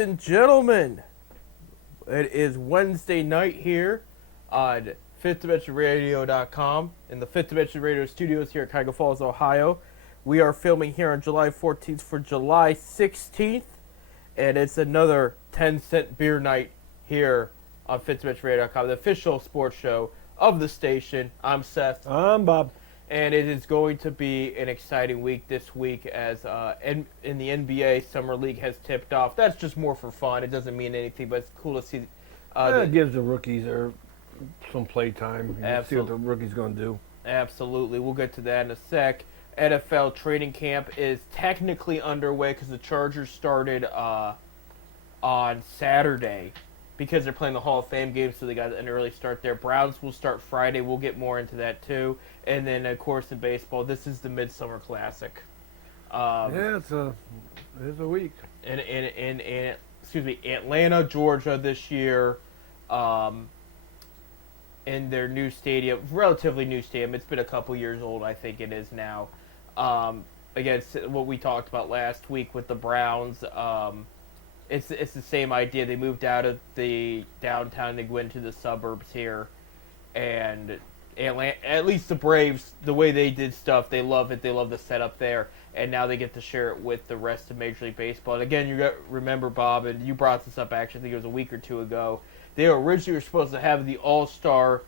and gentlemen, it is Wednesday night here on FifthDimensionRadio.com in the Fifth Dimension Radio studios here at Cuyahoga Falls, Ohio. We are filming here on July 14th for July 16th, and it's another 10-cent beer night here on FifthDimensionRadio.com, the official sports show of the station. I'm Seth. I'm Bob. And it is going to be an exciting week this week as in the NBA Summer League has tipped off. That's just more for fun. It doesn't mean anything, but it's cool to see. It gives the rookies some play time. See what the rookies going to do. Absolutely. We'll get to that in a sec. NFL training camp is technically underway because the Chargers started on Saturday because they're playing the Hall of Fame game, so they got an early start there. Browns will start Friday. We'll get more into that too. And then, of course, in baseball, this is the Midsummer Classic. It's a week. In Atlanta, Georgia this year, in their new stadium, relatively new stadium. It's been a couple years old, I think it is now. Against what we talked about last week with the Browns. It's the same idea. They moved out of the downtown. They went to the suburbs here, and Atlanta, at least the Braves, the way they did stuff, they love it. They love the setup there, and now they get to share it with the rest of Major League Baseball. And again, remember, Bob, and you brought this up actually. I think it was a week or two ago. They originally were supposed to have the All-Star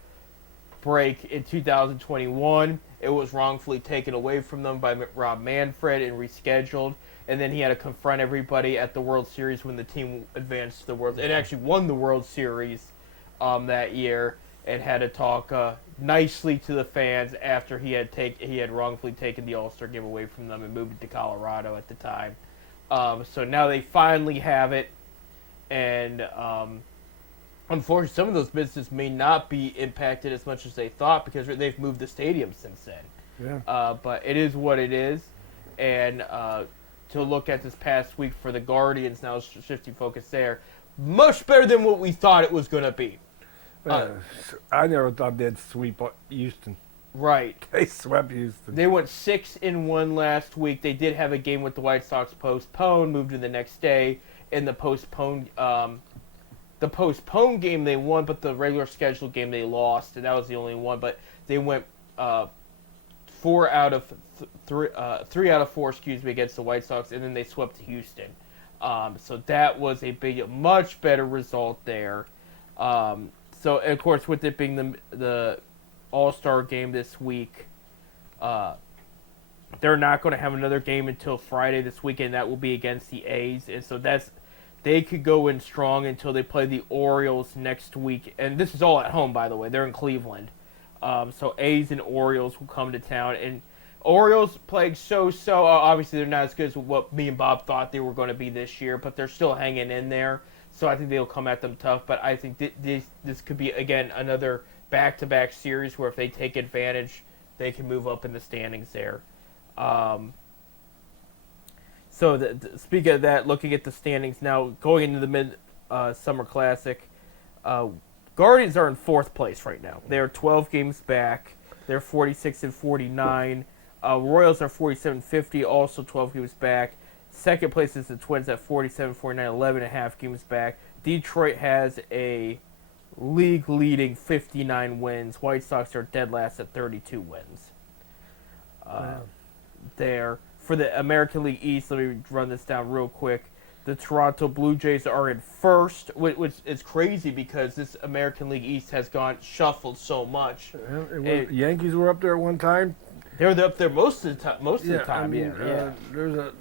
break in 2021. It was wrongfully taken away from them by Rob Manfred and rescheduled. And then he had to confront everybody at the World Series when the team advanced to the World and actually won the World Series that year, and had to talk nicely to the fans after he had wrongfully taken the All-Star game away from them and moved it to Colorado at the time. So now they finally have it, and unfortunately, some of those businesses may not be impacted as much as they thought because they've moved the stadium since then. Yeah. But it is what it is, and to look at this past week for the Guardians, now shifting focus there, much better than what we thought it was going to be. I never thought they'd sweep Houston. Right. They swept Houston. They went 6-1 last week. They did have a game with the White Sox postponed, moved to the next day. In the postponed game they won, but the regular scheduled game they lost, and that was the only one. But they went 3 out of 4, against the White Sox, and then they swept Houston. So that was a much better result there. So, of course, with it being the All-Star game this week, they're not going to have another game until Friday this weekend. That will be against the A's, and so they could go in strong until they play the Orioles next week. And this is all at home, by the way. They're in Cleveland. So A's and Orioles will come to town. And Orioles played so-so. Obviously, they're not as good as what me and Bob thought they were going to be this year, but they're still hanging in there. So I think they'll come at them tough. But I think this could be, again, another back-to-back series where if they take advantage, they can move up in the standings there. So speaking of that, looking at the standings now, going into the Mid-Summer Classic, Guardians are in 4th place right now. They are 12 games back. They're 46-49. Royals are 47-50, also 12 games back. Second place is the Twins at 47-49, 11.5 games back. Detroit has a league-leading 59 wins. White Sox are dead last at 32 wins. There. For the American League East, let me run this down real quick. The Toronto Blue Jays are in 1st, which is crazy because this American League East has gone shuffled so much. Yankees were up there at one time. They were up there most of the time. There's a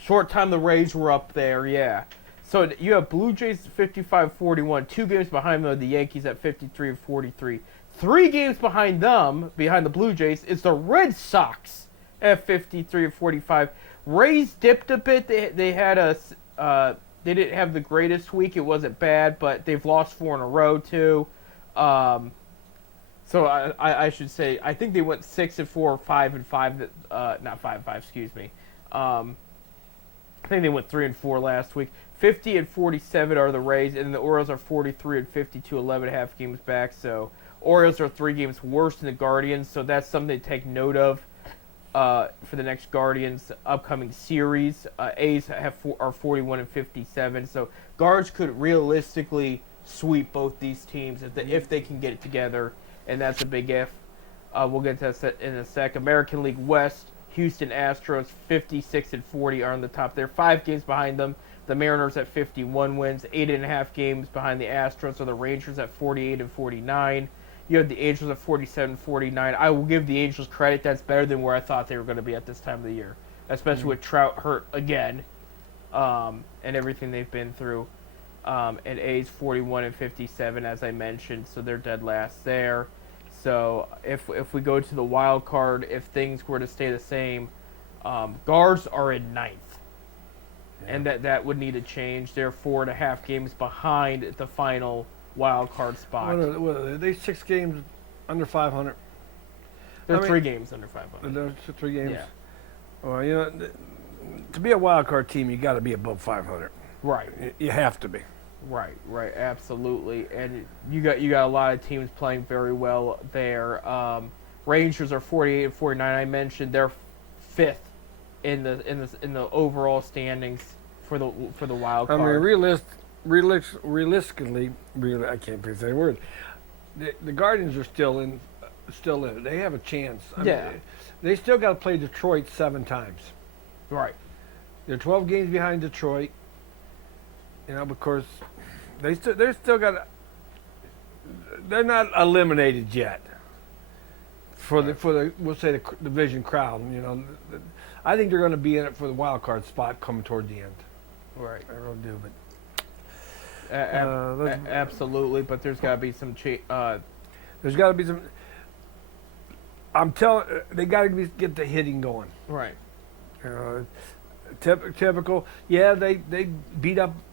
short time the Rays were up there. Yeah. So you have Blue Jays 55-41, 2 games behind them. The Yankees at 53-43. 3 games behind them, behind the Blue Jays, is the Red Sox at 53-45. Rays dipped a bit. They had they didn't have the greatest week. It wasn't bad, but they've lost 4 in a row too. So I should say I think they went 6-4, 5-5. Not 5-5. Excuse me. I think they went 3-4 last week. 50-47 are the Rays, and the Orioles are 43-52, 11.5 games back. So Orioles are 3 games worse than the Guardians. So that's something to take note of. for the next Guardians upcoming series. A's are 41-57, so Guards could realistically sweep both these teams if they can get it together, and that's a big if. We'll get to that in a sec. American League West, Houston Astros 56-40 are on the top. They're 5 games behind them. The Mariners at 51 wins, 8.5 games behind the Astros, or the Rangers at 48-49. You have the Angels at 47-49. I will give the Angels credit. That's better than where I thought they were going to be at this time of the year, especially with Trout hurt again, and everything they've been through. And A's 41-57, as I mentioned, so they're dead last there. So if we go to the wild card, if things were to stay the same, Guards are in 9th. Yeah. And that would need to change. They're 4.5 games behind the final wild card spot. Are they 6 games under 500? They're 3 games under 500. They're 3 games? Yeah. Well, to be a wild card team, you got to be above 500. Right. You have to be. Right, absolutely. And you got a lot of teams playing very well there. Rangers are 48-49. I mentioned they're 5th in the overall standings for the wild card. I mean, realistically, I can't say the word. The Guardians are still in it. They have a chance. I mean, they still got to play Detroit 7 times. Right. They're 12 games behind Detroit. Of course, they're still got. They're not eliminated yet. For the we'll say the division crown. I think they're going to be in it for the wild card spot coming toward the end. Right. I really do, but. Absolutely, but there's got to be some. There's got to be some. I'm telling, they got to get the hitting going. Right. Typical. Yeah, they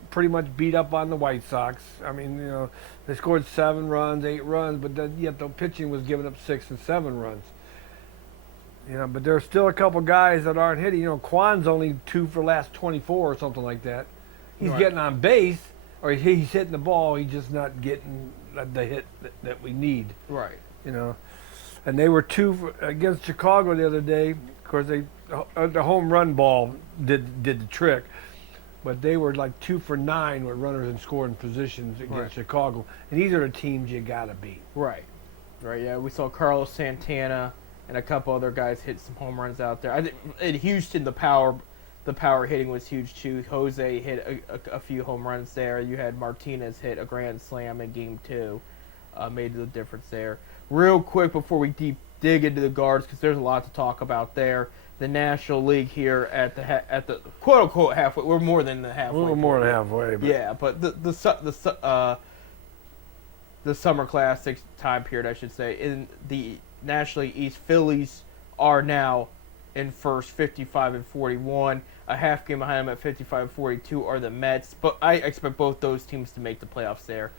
pretty much beat up on the White Sox. I mean, they scored 7 runs, 8 runs, but yet the pitching was giving up 6 and 7 runs. But there's still a couple guys that aren't hitting. Kwan's only 2 for last 24 or something like that. He's getting on base, or he's hitting the ball. He's just not getting the hit that we need. Right. And they were 2 against Chicago the other day. Of course, the home run ball did the trick, but they were like 2 for 9 with runners in scoring positions against Chicago. And these are the teams you gotta beat. Right. Yeah, we saw Carlos Santana and a couple other guys hit some home runs out there. In Houston, the power hitting was huge too. Jose hit a few home runs there. You had Martinez hit a grand slam in Game 2, made the difference there. Real quick before we dig into the Guards, because there's a lot to talk about there. The National League here at the quote unquote halfway. We're more than the halfway. A little more than halfway. But. Yeah, but the Summer Classics time period, I should say, in the National League East, Phillies are now in first, 55-41. A half game behind them at 55-42 are the Mets, but I expect both those teams to make the playoffs there.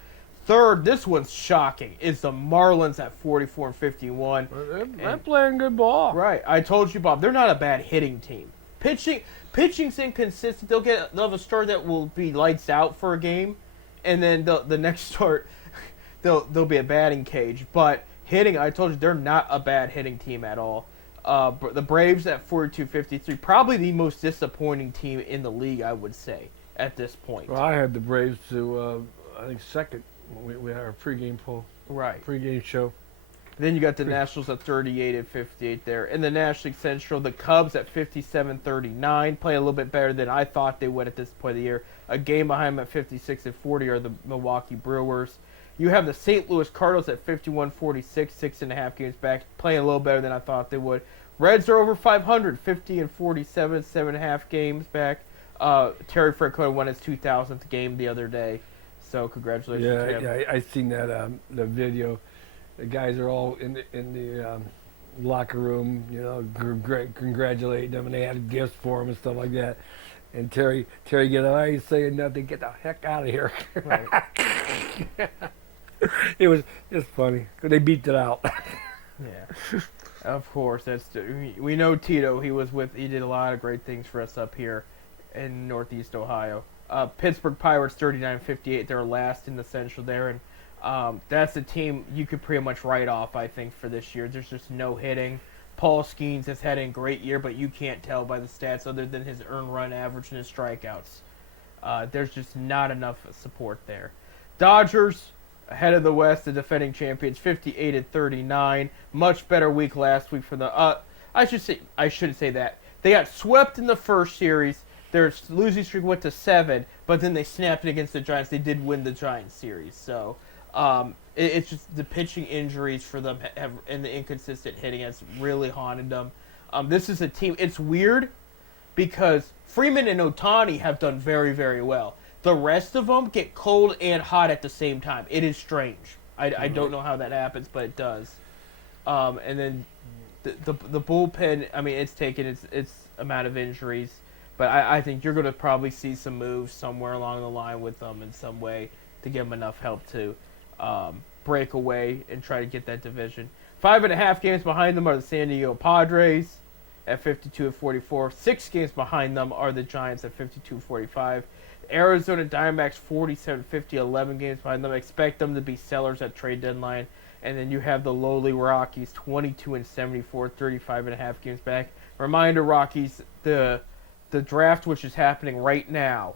Third, this one's shocking, is the Marlins at 44-51. They're playing good ball. Right. I told you, Bob, they're not a bad hitting team. Pitching's inconsistent. They'll have a start that will be lights out for a game, and then the next start, they'll be a batting cage. But hitting, I told you, they're not a bad hitting team at all. The Braves at 42-53, probably the most disappointing team in the league, I would say, at this point. Well, I had the Braves to, I think, second. We had our pregame poll. Right. Pregame show. Then you got the Nationals at 38-58 there. In the National League Central, the Cubs at 57-39, play a little bit better than I thought they would at this point of the year. A game behind them at 56-40 are the Milwaukee Brewers. You have the St. Louis Cardinals at 51-46, 6.5 games back, playing a little better than I thought they would. Reds are over 500, 50-47, 7.5 games back. Terry Francona won his 2000th game the other day. So congratulations to him. Yeah, I seen that the video. The guys are all in the locker room, congratulating them, and they had gifts for him and stuff like that. And Terry, I ain't saying nothing. Get the heck out of here. Right. It's funny. They beat it out. Yeah, of course. We know Tito. He did a lot of great things for us up here in Northeast Ohio. Pittsburgh Pirates 39-58. They're last in the Central there, and that's a team you could pretty much write off, I think, for this year. There's just no hitting. Paul Skeens has had a great year, but you can't tell by the stats other than his earned run average and his strikeouts. There's just not enough support there. Dodgers ahead of the West, the defending champions, 58-39. Much better week last week for the. I shouldn't say that. They got swept in the first series. Their losing streak went to 7, but then they snapped it against the Giants. They did win the Giants series, so it's just the pitching injuries for them and the inconsistent hitting has really haunted them. This is a team. It's weird because Freeman and Ohtani have done very, very well. The rest of them get cold and hot at the same time. It is strange. I don't know how that happens, but it does. And then the bullpen. I mean, it's taken its amount of injuries. But I think you're going to probably see some moves somewhere along the line with them in some way to give them enough help to break away and try to get that division. 5.5 games behind them are the San Diego Padres at 52-44. 6 games behind them are the Giants at 52-45. Arizona Diamondbacks 47-50, 11 games behind them. Expect them to be sellers at trade deadline. And then you have the lowly Rockies 22-74, 35.5 games back. Reminder, Rockies, the draft, which is happening right now,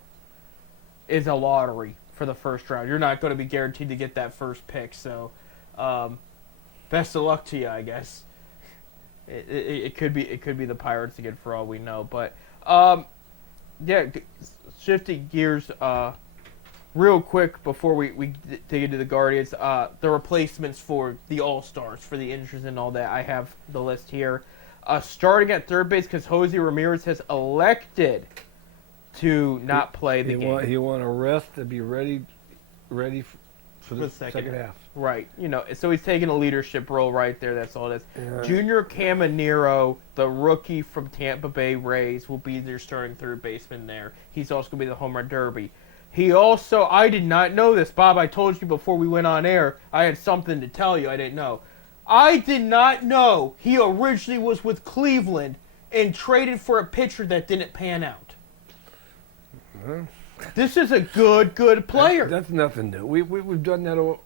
is a lottery for the first round. You're not going to be guaranteed to get that first pick, so best of luck to you, I guess. It could be the Pirates again for all we know, but yeah, shifting gears real quick before we dig into the Guardians, the replacements for the All-Stars, for the injuries and all that. I have the list here. Starting at third base because Jose Ramirez has elected to not play the game. He want to rest to be ready for the second half. Right. So he's taking a leadership role right there. That's all it is. Yeah. Junior Caminero, the rookie from Tampa Bay Rays, will be their starting third baseman there. He's also going to be the home run derby. He also, I did not know this, Bob. I told you before we went on air, I had something to tell you I didn't know. I did not know he originally was with Cleveland and traded for a pitcher that didn't pan out. This is a good player. That's nothing new. We've done that.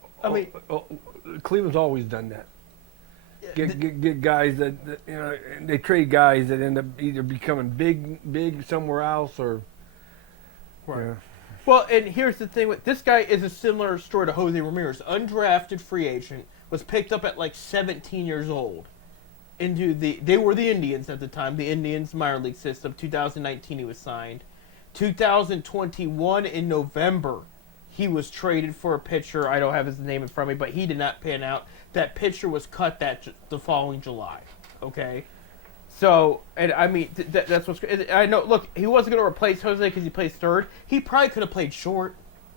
Cleveland's always done that. Get guys that they trade guys that end up either becoming big somewhere else or. Right. Yeah. Well, and here's the thing: this guy is a similar story to Jose Ramirez, undrafted free agent. Was picked up at like 17 years old. They were the Indians at the time, the Indians minor league system. 2019 he was signed. 2021 in November, he was traded for a pitcher. I don't have his name in front of me, but he did not pan out. That pitcher was cut the following July. Okay, so and I mean that's what's. I know. Look, he wasn't going to replace Jose because he plays third. He probably could have played short.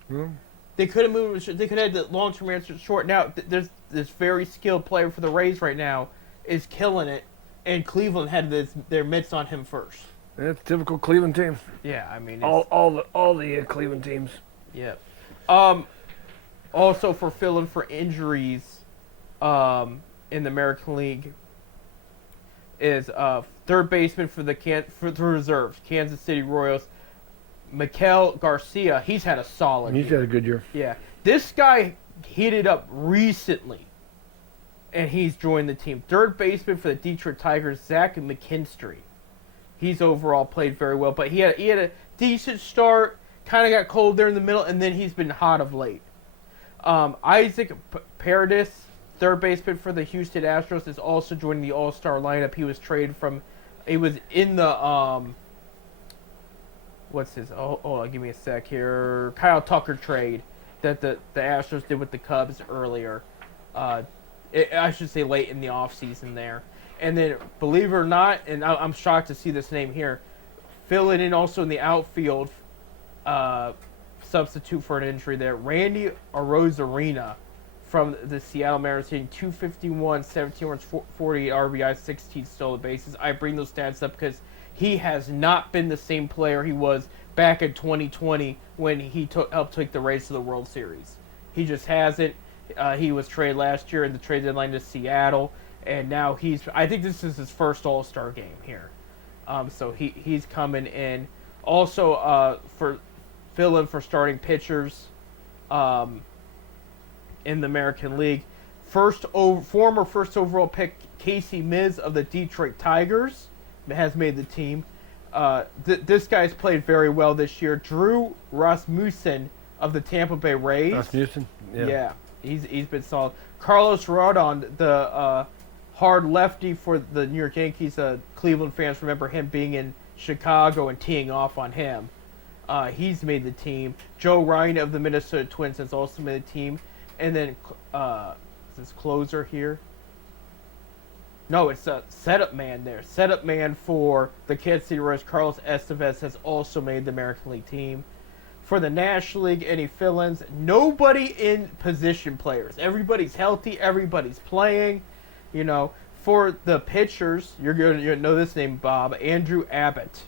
Yeah. They could have moved. They could have had the long-term answer short. Now there's this very skilled player for the Rays right now is killing it, and Cleveland had their mitts on him first. That's typical Cleveland team. Yeah, I mean all the Cleveland teams. Yeah. Also for filling for injuries, in the American League is third baseman for the reserves, Kansas City Royals. Miguel Garcia, he's had a solid year. He's had a good year. Yeah. This guy heated up recently, and he's joined the team. Third baseman for the Detroit Tigers, Zach McKinstry. He's overall played very well, but he had a decent start, kind of got cold there in the middle, and then he's been hot of late. Isaac Paredes, third baseman for the Houston Astros, is also joining the All-Star lineup. He was in the give me a sec here. Kyle Tucker trade that the Astros did with the Cubs earlier. I should say late in the offseason there. And then, believe it or not, and I'm shocked to see this name here, filling in also in the outfield, substitute for an injury there, Randy Arozarena from the Seattle Mariners, hitting 251, 17 runs, 48 RBIs, 16 stolen bases. I bring those stats up because he has not been the same player he was back in 2020 when he helped take the Rays to the World Series. He just hasn't. He was traded last year in the trade deadline to Seattle, and now I think this is his first All-Star game here. So he's coming in. Also, for fill in for starting pitchers in the American League, former first overall pick Casey Miz of the Detroit Tigers has made the team. This guy's played very well this year. Drew Rasmussen of the Tampa Bay Rays. Rasmussen? Yeah, he's been solid. Carlos Rodon, the hard lefty for the New York Yankees. Cleveland fans remember him being in Chicago and teeing off on him. He's made the team. Joe Ryan of the Minnesota Twins has also made the team. And then this closer here. No, it's a setup man there. Setup man for the Kansas City Royals, Carlos Estevez, has also made the American League team. For the National League, any fill-ins? Nobody in position players. Everybody's healthy. Everybody's playing. You know, for the pitchers, you're going to know this name, Bob. Andrew Abbott.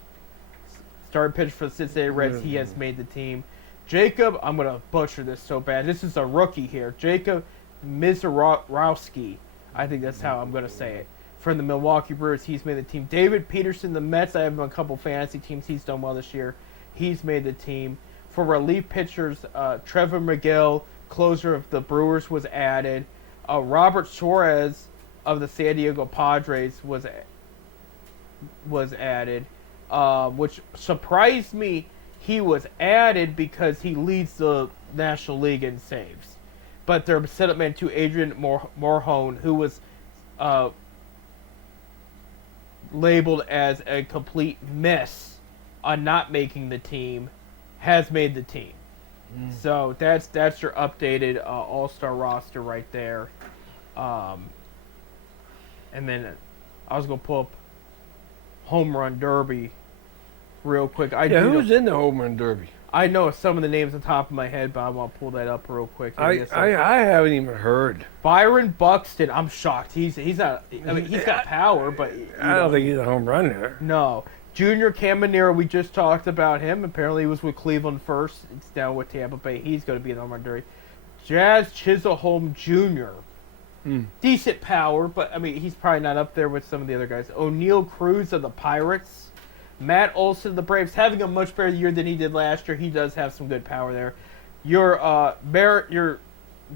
Starting pitcher for the Cincinnati Reds. He has made the team. Jacob, I'm going to butcher this so bad. This is a rookie here. Jacob Mizorowski. I think that's how I'm going to say it. From the Milwaukee Brewers, he's made the team. David Peterson, the Mets, I have him on a couple fantasy teams. He's done well this year. He's made the team. For relief pitchers, Trevor McGill, closer of the Brewers, was added. Robert Suarez of the San Diego Padres was added, which surprised me. He was added because he leads the National League in saves. But their setup man to Adrian Morhone, who was labeled as a complete miss on not making the team, has made the team. So that's your updated all-star roster right there. And then I was going to pull up Home Run Derby real quick. Who's in the Home Run Derby? I know some of the names on top of my head, but I want to pull that up real quick. I haven't even heard. Byron Buxton, I'm shocked. He's not. I mean, he's got power, but I don't think he's a home run there. No. Junior Caminero, we just talked about him. Apparently, he was with Cleveland first. It's now with Tampa Bay. He's going to be in the home run derby. Jazz Chisholm Jr. Decent power, but I mean, he's probably not up there with some of the other guys. O'Neal Cruz of the Pirates. Matt Olson of the Braves, having a much better year than he did last year. He does have some good power there. Your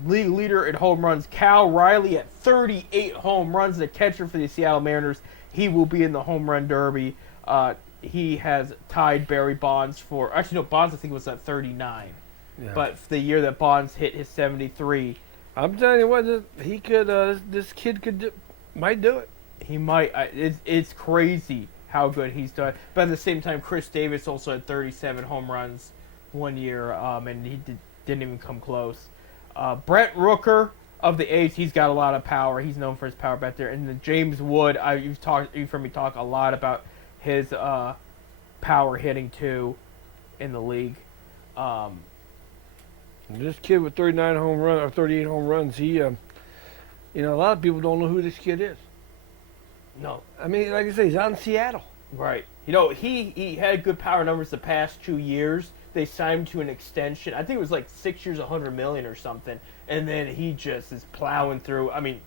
league leader in home runs, Cal Riley, at 38 home runs, the catcher for the Seattle Mariners. He will be in the home run derby. He has tied Barry Bonds for... Actually, no, Bonds I think was at 39. Yeah. But for the year that Bonds hit his 73... I'm telling you what, he could. This kid might do it. He might. It's crazy how good he's done. But at the same time, Chris Davis also had 37 home runs one year, and he didn't even come close. Brent Rooker of the A's, he's got a lot of power. He's known for his power back there. And then James Wood, you've heard me talk a lot about his power hitting too in the league. This kid with 39 home runs or 38 home runs, a lot of people don't know who this kid is. No. I mean, like I say, he's out in Seattle. Right. He had good power numbers the past 2 years. They signed him to an extension. I think it was like 6 years, $100 million or something. And then he just is plowing through. I mean,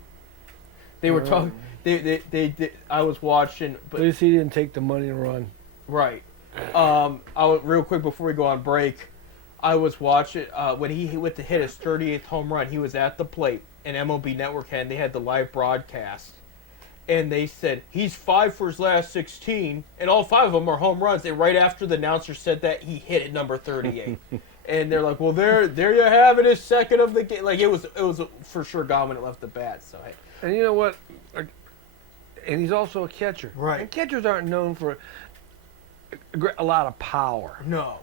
they were talking. I was watching, but at least he didn't take the money and run. Right. Real quick before we go on break, I was watching when he went to hit his 38th home run. He was at the plate, and MLB Network they had the live broadcast. And they said, he's 5 for his last 16, and all 5 of them are home runs. And right after the announcer said that, he hit at number 38. And they're like, well, there you have it, his second of the game. Like, it was for sure gone when it left the bat. So, hey. And you know what? And he's also a catcher. Right. And catchers aren't known for a lot of power. No.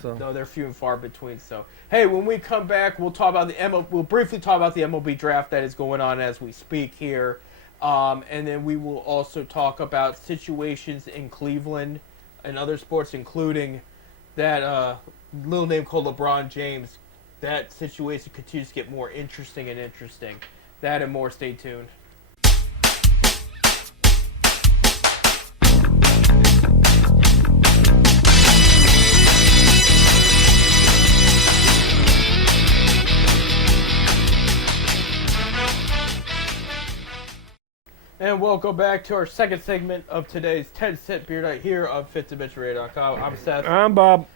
So. No, they're few and far between. So, hey, when we come back, we'll talk about we'll briefly talk about the MLB draft that is going on as we speak here. And then we will also talk about situations in Cleveland and other sports, including that little name called LeBron James. That situation continues to get more interesting and interesting. That and more. Stay tuned. And welcome back to our second segment of today's 10-Cent Beer Night here on FitToBitchRadio.com. I'm Seth. I'm Bob.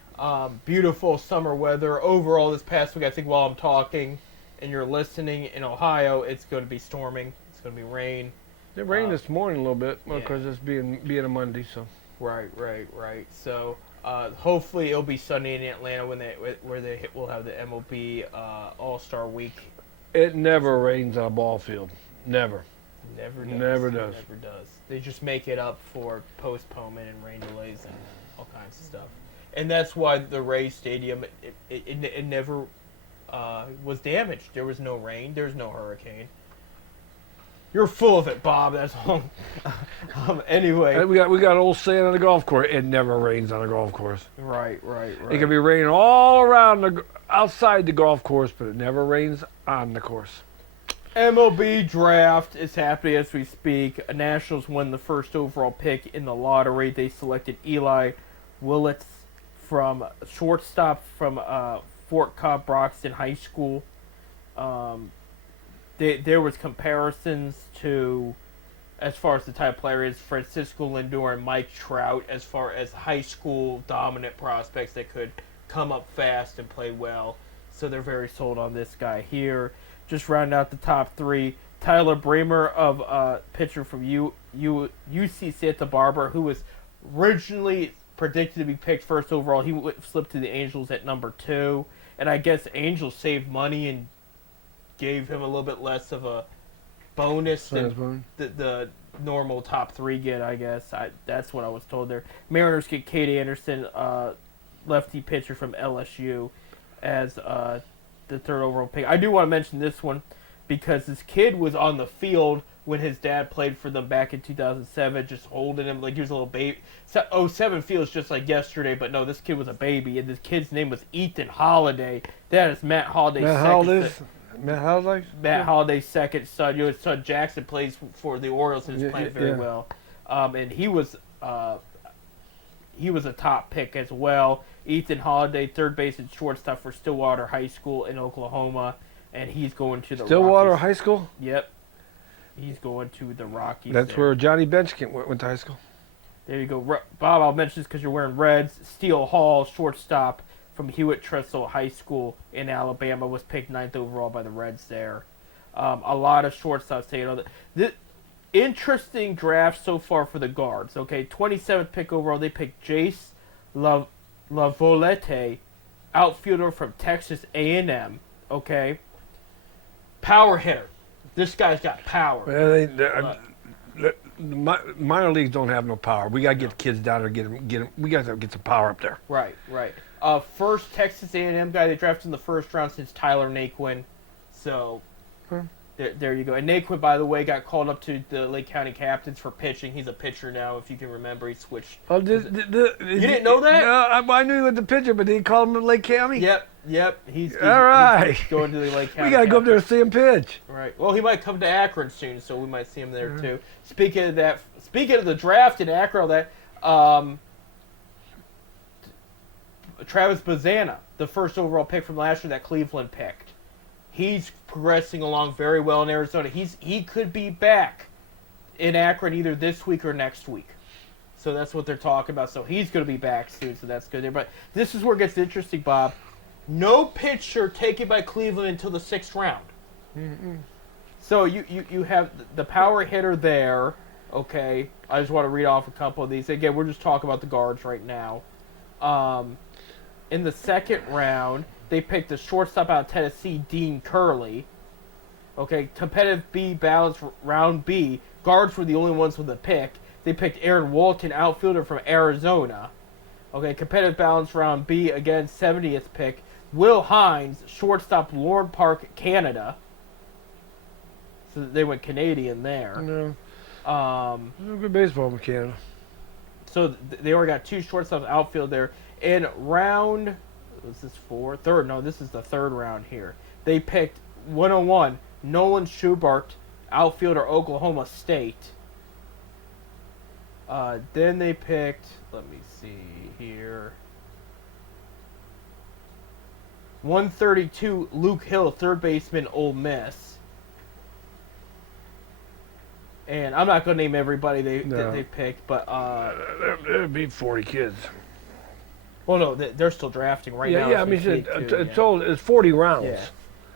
Beautiful summer weather overall this past week. I think while I'm talking, and you're listening in Ohio, it's going to be storming. It's going to be rain. It rained this morning a little bit yeah. because it's being a Monday. So Right. So hopefully it'll be sunny in Atlanta where they will have the MLB All-Star Week. it never rains on a ball field. Never. Never does. Never does. They just make it up for postponement and rain delays and all kinds of stuff. And that's why the Rays Stadium it never was damaged. There was no rain. There was no hurricane. You're full of it, Bob. That's all. Anyway. And we got old saying on the golf course. It never rains on a golf course. Right. It can be raining all around outside the golf course, but it never rains on the course. MLB draft is happening as we speak. Nationals won the first overall pick in the lottery. They selected Eli Willits from shortstop from Fort Cobb Broxton High School. There was comparisons to, as far as the type of player is, Francisco Lindor and Mike Trout as far as high school dominant prospects that could come up fast and play well. So they're very sold on this guy here. Just rounding out the top three, Tyler Bremer of pitcher from UC Santa Barbara, who was originally predicted to be picked first overall. He slipped to the Angels at number 2, and I guess Angels saved money and gave him a little bit less of a bonus than the normal top 3 get, I guess. That's what I was told there. Mariners get Cade Anderson, lefty pitcher from LSU, as the third overall pick. I do want to mention this one because this kid was on the field when his dad played for them back in 2007, just holding him like he was a little baby. 07 feels just like yesterday, but no, this kid was a baby, and this kid's name was Ethan Holiday. That is Matt Holiday's Matt Holiday's second son. His son Jackson plays for the Orioles and is playing very well. And he was a top pick as well. Ethan Holiday, third base and shortstop for Stillwater High School in Oklahoma, and he's going to the Stillwater Rockies. High School? Yep. He's going to the Rockies. That's where Johnny Benchkin went to high school. There you go. Bob, I'll mention this because you're wearing Reds. Steele Hall, shortstop from Hewitt Tressel High School in Alabama, was picked 9th overall by the Reds there. A lot of shortstops taken. The interesting draft so far for the guards. Okay, 27th pick overall, they picked Jace Lavolette, outfielder from Texas A&M. Okay, power hitter. This guy's got power. Well, the minor leagues don't have no power. We gotta get the kids down there, get them. We gotta get some power up there. Right. First Texas A&M guy they drafted in the first round since Tyler Naquin. So there you go. And Naquin, by the way, got called up to the Lake County Captains for pitching. He's a pitcher now, if you can remember. He switched. Oh, you didn't know that? No, I knew he was the pitcher, but did he call him Lake County? Yep. He's all right. He's going to the Lake County. We gotta go up there and see him pitch. Right. Well, he might come to Akron soon, so we might see him there too. Speaking of the draft in Akron, Travis Bazana, the first overall pick from last year that Cleveland picked. He's progressing along very well in Arizona. He could be back in Akron either this week or next week. So that's what they're talking about. So he's going to be back soon, so that's good there. But this is where it gets interesting, Bob. No pitcher taken by Cleveland until the 6th round. Mm-mm. So you have the power hitter there. Okay, I just want to read off a couple of these. Again, we're just talking about the guards right now. In the 2nd round, they picked the shortstop out of Tennessee, Dean Curley. Okay, competitive B balance round B. Guards were the only ones with a pick. They picked Aaron Walton, outfielder from Arizona. Okay, competitive balance round B, again, 70th pick. Will Hines, shortstop, Lorne Park, Canada. So they went Canadian there. No. Good baseball with Canada. So they already got 2 shortstops outfield there. In round, was this 4? Third, no, this is the 3rd round here. They picked 101, Nolan Schubert, outfielder, Oklahoma State. Then they picked, let me see here, 132, Luke Hill, third baseman, Ole Miss. And I'm not going to name everybody that they picked, but there'd be 40 kids. Well, no, they're still drafting right now. Yeah, I mean, it's 40 rounds.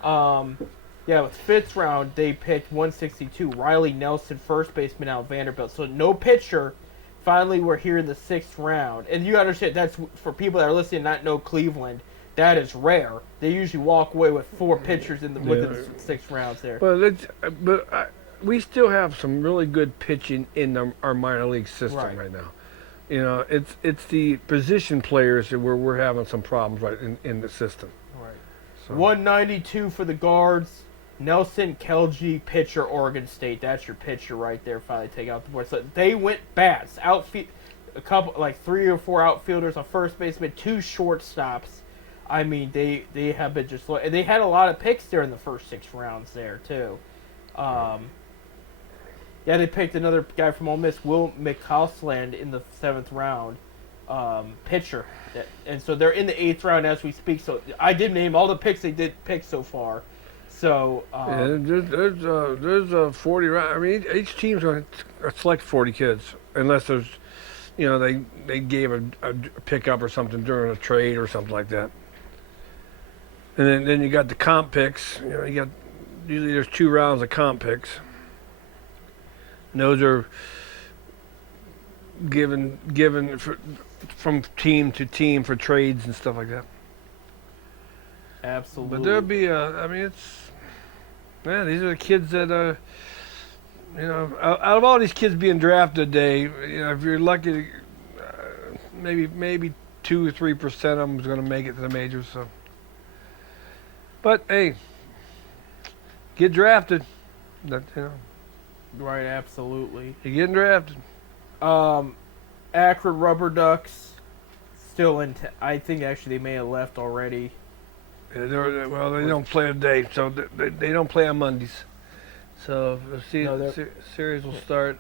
Yeah, with fifth round, they picked 162. Riley Nelson, first baseman out of Vanderbilt. So no pitcher. Finally, we're here in the sixth round. And you understand, that's for people that are listening not know Cleveland. That is rare. They usually walk away with four pitchers within the sixth rounds there. We still have some really good pitching in our minor league system right now. You know, it's the position players that we're having some problems in the system. Right. So. 192 for the guards. Nelson Kelji, pitcher, Oregon State. That's your pitcher right there. Finally take out the board. So they went bats. Outfield, a couple, like 3 or 4 outfielders, a first baseman, 2 shortstops. I mean, they have been just. And they had a lot of picks there in the first 6 rounds there too. Yeah, they picked another guy from Ole Miss, Will McCausland, in the 7th round, pitcher. And so they're in the 8th round as we speak. So I did name all the picks they did pick so far. So there's 40 round. I mean, each team's going to select 40 kids, unless there's, you know, they gave a pickup or something during a trade or something like that. And then you got the comp picks. You know, you got usually there's 2 rounds of comp picks. And those are given from team to team for trades and stuff like that. Absolutely. But there'll be these are the kids that you know, out of all these kids being drafted today, you know, if you're lucky, maybe 2 or 3% of them is going to make it to the majors. So, but hey, get drafted. That, you know. Right, absolutely. You're getting drafted. Akron Rubber Ducks still in. I think actually they may have left already. They don't play today, so they don't play on Mondays. So the series will start.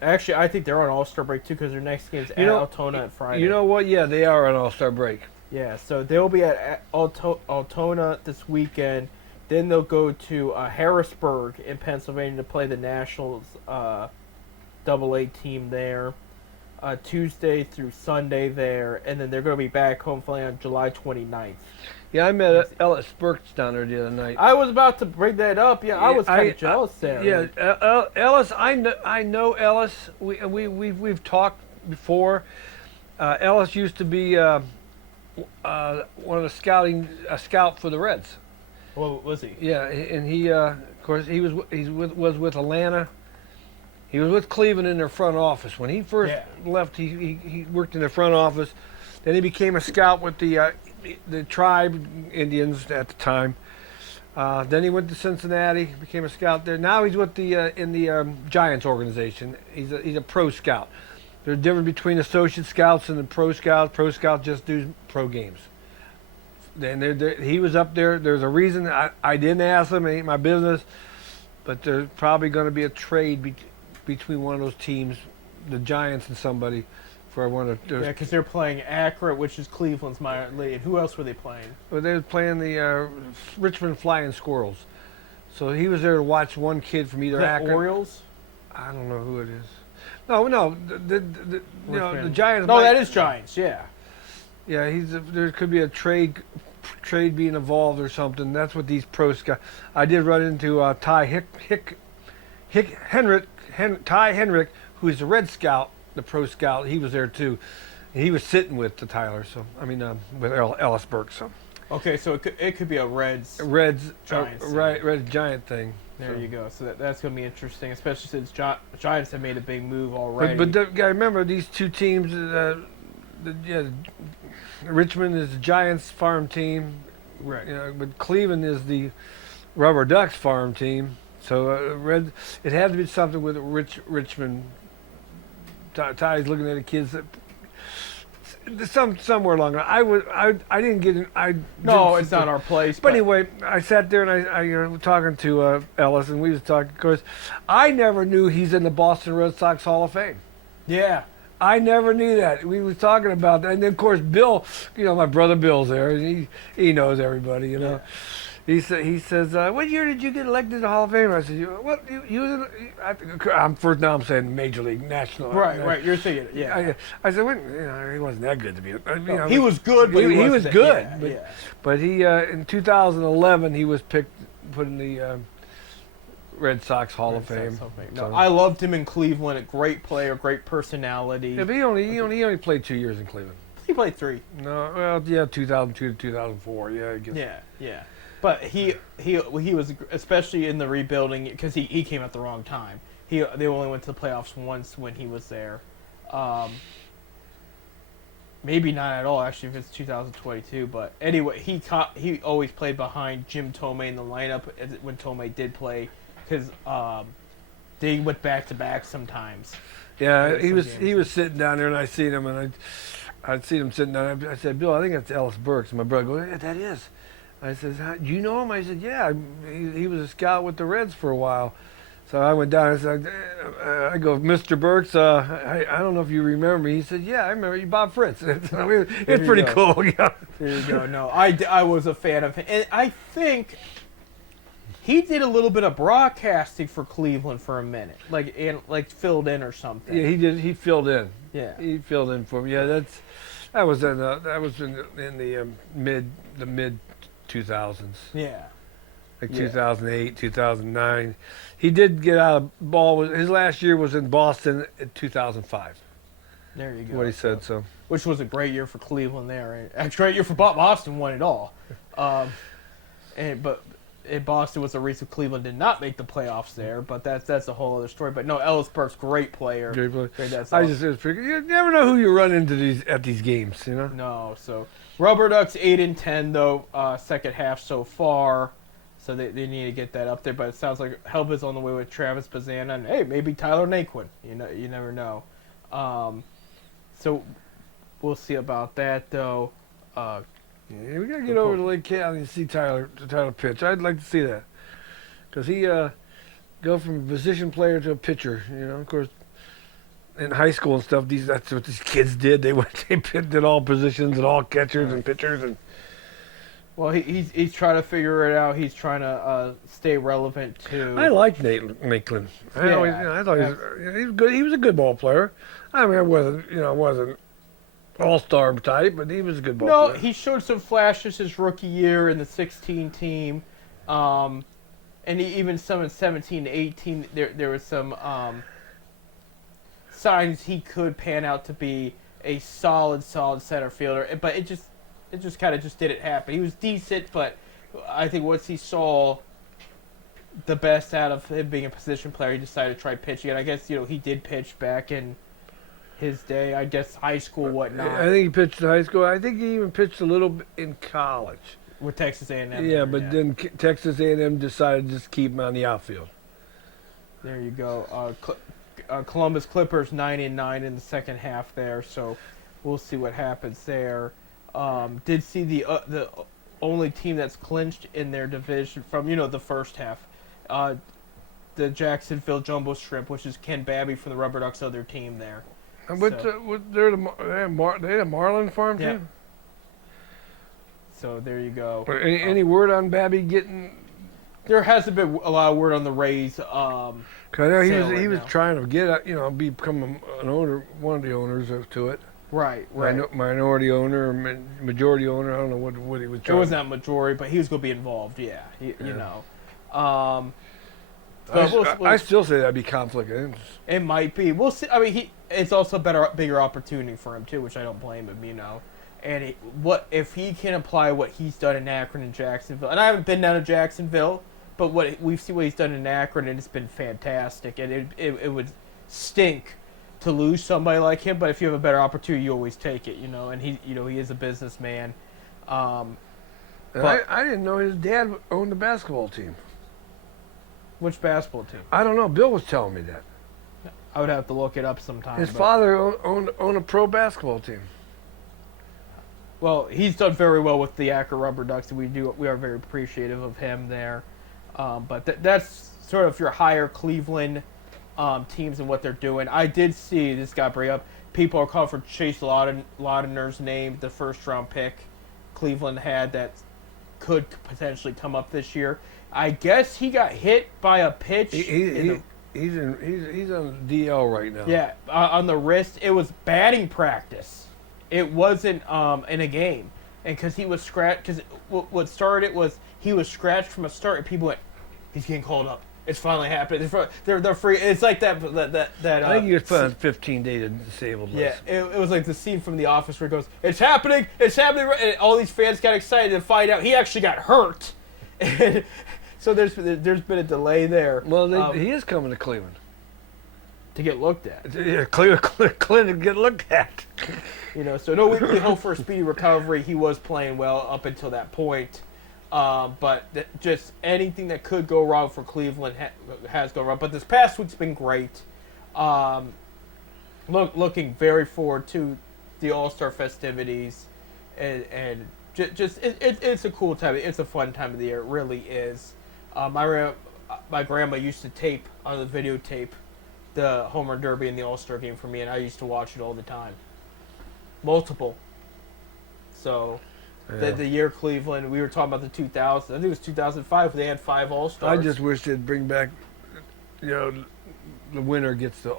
Actually, I think they're on All-Star break too because their next game's at Altona on Friday. You know what? Yeah, they are on All-Star break. Yeah, so they'll be at Altona this weekend. Then they'll go to Harrisburg in Pennsylvania to play the Nationals AA team there. Tuesday through Sunday there, and then they're going to be back home playing on July 29th. Yeah, I met Ellis Burks down there the other night. I was about to bring that up. Yeah, I was kind of jealous there. Yeah, Ellis, I know Ellis. We've talked before. Ellis used to be one of the a scout for the Reds. Well, was he? Yeah, and he of course was with Atlanta. He was with Cleveland in their front office. When he first left, he worked in the front office. Then he became a scout with the tribe Indians at the time. Then he went to Cincinnati, became a scout there. Now he's with in the Giants organization. He's a pro scout. There's a difference between associate scouts and the pro scout. Pro scout just do pro games. Then he was up there. There's a reason I didn't ask him. It ain't my business. But there's probably going to be a trade between one of those teams, the Giants and somebody, for one of those. Yeah, because they're playing Akron, which is Cleveland's minor league. And who else were they playing? Well, they were playing the Richmond Flying Squirrels. So he was there to watch one kid from either Akron. Orioles? I don't know who it is. No, the Giants. No, that is Giants. Yeah. Yeah, there could be a trade being involved or something. That's what these pro scouts. I did run into Ty Henrik, who is a Red Scout, the pro scout. He was there too. And he was sitting with the Tyler. So with Ellis Burke. So. Okay, so it could be a Reds Giants Reds Giant thing. There you go. So that's going to be interesting, especially since Giants have made a big move already. But remember, these two teams. Richmond is the Giants farm team, right? You know, but Cleveland is the Rubber Ducks farm team. So it had to be something with Richmond. Ty's looking at the kids. Somewhere along. I didn't get in. No, it's not our place. But anyway, I sat there and I was talking to Ellis, and we was talking. Of course, I never knew he's in the Boston Red Sox Hall of Fame. Yeah. I never knew that. We was talking about that. And then, of course, Bill, my brother Bill's there. And he knows everybody, you know. He says, what year did you get elected to the Hall of Fame? I said, what? You was I'm first now. I'm saying Major League, National. Right. You're saying it. Yeah. I said, well, he wasn't that good to be. He was good, but he was good. Yeah, but he in 2011 he was put in the Red Sox Hall of Fame. No, I loved him in Cleveland. A great player, great personality. Yeah, but he only played 2 years in Cleveland. He played 3. No, well, yeah, 2002 to 2004. Yeah, I guess. Yeah. But he was, especially in the rebuilding, because he came at the wrong time. They only went to the playoffs once when he was there. Maybe not at all, actually, if it's 2022. But anyway, he always played behind Jim Tomei in the lineup when Tomei did play, because they went back to back sometimes. Yeah, he was sitting down there, and I seen him, and I'd seen him sitting down. I said, Bill, I think that's Ellis Burks. And my brother goes, yeah, that is. I said, do you know him? I said, yeah, he was a scout with the Reds for a while. So I went down and said, I go, Mr. Burks, I don't know if you remember me. He said, yeah, I remember you, Bob Fritz. It's pretty cool. Yeah. There you go. No, I was a fan of him. And I think he did a little bit of broadcasting for Cleveland for a minute, like filled in or something. Yeah, he did. He filled in. Yeah, he filled in for me. Yeah, that was in the mid 2000s. Yeah. Like 2008, 2009. He did get out of ball. His last year was in Boston in 2005. There you go. What he said, so. Which was a great year for Cleveland there. A great year for Boston, won it all. But Boston was the reason Cleveland did not make the playoffs there. But that's a whole other story. But no, Ellis Burks, great player. Great player. You never know who you run into at these games, you know. No, so Rubber Ducks 8-10 though, second half so far. So they need to get that up there, but it sounds like help is on the way with Travis Bazana, and hey, maybe Tyler Naquin. You never know. So we'll see about that though. Yeah, we gotta get over to Lake County and see Tyler pitch. I'd like to see that because he go from a position player to a pitcher. You know, of course, in high school and stuff, that's what these kids did. They did all positions and all catchers and pitchers and. Well, he's trying to figure it out. He's trying to stay relevant too. I like Nate Maklin. I thought he was good. He was a good ball player. I mean, I wasn't all-star type, but he was a good ball player. No, he showed some flashes his rookie year in the 16 team, and even some in 17 to 18. There was some signs he could pan out to be a solid center fielder, but it just kind of didn't happen. He was decent, but I think once he saw the best out of him being a position player, he decided to try pitching. And I guess, he did pitch back in his day, I guess high school, whatnot. I think he pitched in high school. I think he even pitched a little bit in college. With Texas A&M. Yeah, but then Texas A&M decided to just keep him on the outfield. There you go. Columbus Clippers 9-9 in the second half there, so we'll see what happens there. Did see the only team that's clinched in their division from the first half, the Jacksonville Jumbo Shrimp, which is Ken Babby from the Rubber Ducks, other team there. And they had a Marlin farm team. So there you go. Any word on Babby getting? There hasn't been a lot of word on the Rays. Cause I know he was trying to get become an owner, one of the owners to it. Right. Minority owner, or majority owner. I don't know what he was trying. It was not majority, but he was going to be involved. Yeah, you know. I still say that'd be conflict of interest. It might be. We'll see. I mean, it's also a bigger opportunity for him too, which I don't blame him. And if he can apply what he's done in Akron and Jacksonville, and I haven't been down to Jacksonville, but we've seen what he's done in Akron, and it's been fantastic. And it would stink to lose somebody like him, but if you have a better opportunity, you always take it, And he is a businessman. I didn't know his dad owned a basketball team. Which basketball team? I don't know. Bill was telling me that. I would have to look it up sometime. His father owned a pro basketball team. Well, he's done very well with the Akron Rubber Ducks, and we are very appreciative of him there. But that's sort of your higher Cleveland teams and what they're doing. I did see, this got bring up, people are calling for Chase Laudener's name, the first round pick Cleveland had that could potentially come up this year. I guess he got hit by a pitch. He's on DL right now. Yeah, on the wrist. It was batting practice. It wasn't in a game, and because he was scratched. Because what started it was he was scratched from a start, and people went, "He's getting called up. It's finally happening. They're free." It's like that. I think he was put on 15 days of disabled list. Yeah, it was like the scene from The Office where it goes, "It's happening! It's happening!" And all these fans got excited to find out he actually got hurt. And so there's been a delay there. Well, he is coming to Cleveland to get looked at. Yeah, Cleveland to get looked at. So no weekly hope for a speedy recovery. He was playing well up until that point. But just anything that could go wrong for Cleveland has gone wrong. But this past week's been great. Looking very forward to the All-Star festivities, and it's a cool time. It's a fun time of the year. It really is. My grandma used to tape on the videotape the Home Run Derby and the All-Star game for me, and I used to watch it all the time. Multiple. So. Yeah. The year Cleveland, we were talking about the 2000s. I think it was 2005. They had 5 All-Stars. I just wish they'd bring back, the winner gets the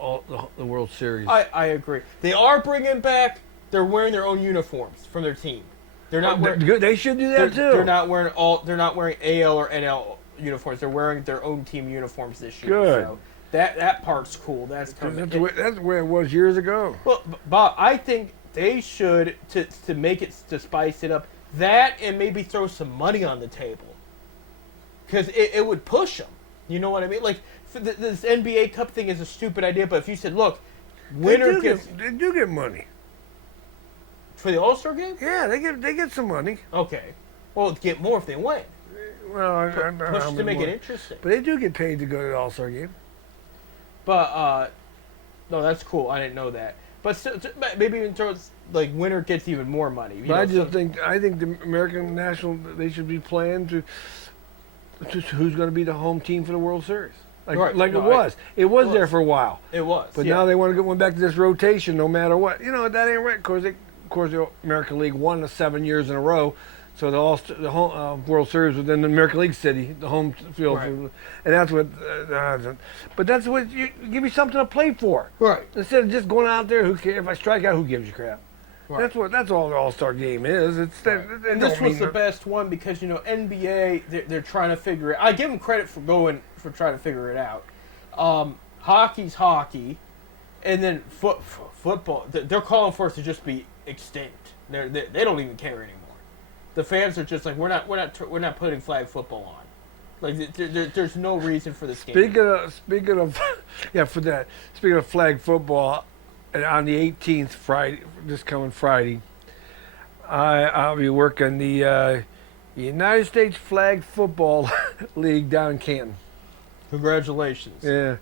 World Series. I agree. They are bringing back. They're wearing their own uniforms from their team. They're not wearing. They should do that too. They're not wearing They're not wearing AL or NL uniforms. They're wearing their own team uniforms this year. Good. So that part's cool. That's coming. That's the way it was years ago. Well, Bob, I think they should to make it to spice it up. That and maybe throw some money on the table, because it would push them. You know what I mean? Like this NBA Cup thing is a stupid idea, but if you said, "Look, winner gets," they do get money for the All-Star game. Yeah, they get some money. Okay, well, get more if they win. Well, I don't know push how to many make more. it interesting. But they do get paid to go to the All-Star game. But no, that's cool. I didn't know that. But still, maybe even throw like winner gets even more money. But I think the American National, they should be playing to who's going to be the home team for the World Series. It was. It was there for a while. It was. But now they want to get one back to this rotation no matter what. That ain't right. Of course, the American League won the 7 years in a row. So the home World Series was in the American League city, the home field, right. And that's what. But that's what you give me something to play for, right? Instead of just going out there, who cares if I strike out? Who gives a crap? Right. That's all the All-Star game is. And this was the best one because NBA they're trying to figure it. I give them credit for trying to figure it out. Hockey's hockey, and then football. They're calling for it to just be extinct. They don't even care anymore. The fans are just like we're not putting flag football on. Like there's no reason for this game. Speaking of flag football, on the 18th Friday, this coming Friday, I'll be working the United States Flag Football League down in Canton. Congratulations. Yeah.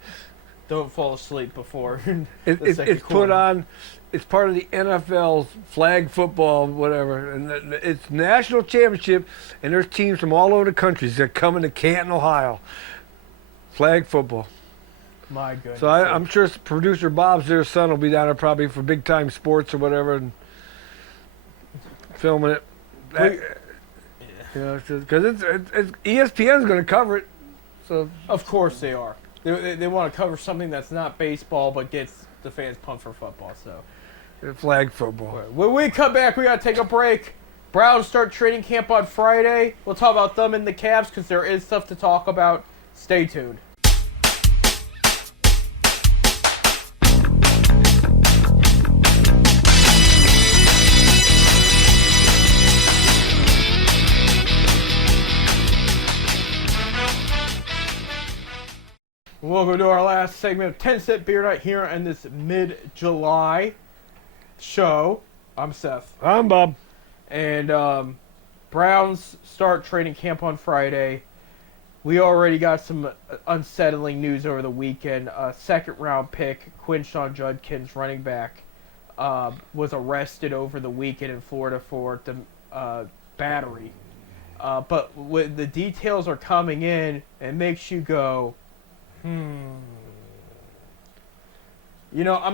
Don't fall asleep before it's put on. It's part of the NFL's flag football, whatever, and it's national championship. And there's teams from all over the country that are coming to Canton, Ohio. Flag football. My goodness. So I'm sure producer Bob's their son will be down there probably for big time sports or whatever, and filming it. Because ESPN's going to cover it. So of course they are. They want to cover something that's not baseball but gets the fans pumped for football. So flag football. When we come back, we got to take a break. Browns start training camp on Friday. We'll talk about them and the Cavs because there is stuff to talk about. Stay tuned. Welcome to our last segment of 10 Cent Beer Night here on this mid-July show. I'm Seth. I'm Bob. And Browns start training camp on Friday. We already got some unsettling news over the weekend. Second-round pick, Quinshon Judkins, running back, was arrested over the weekend in Florida for the battery. But when the details are coming in, it makes you go, I'm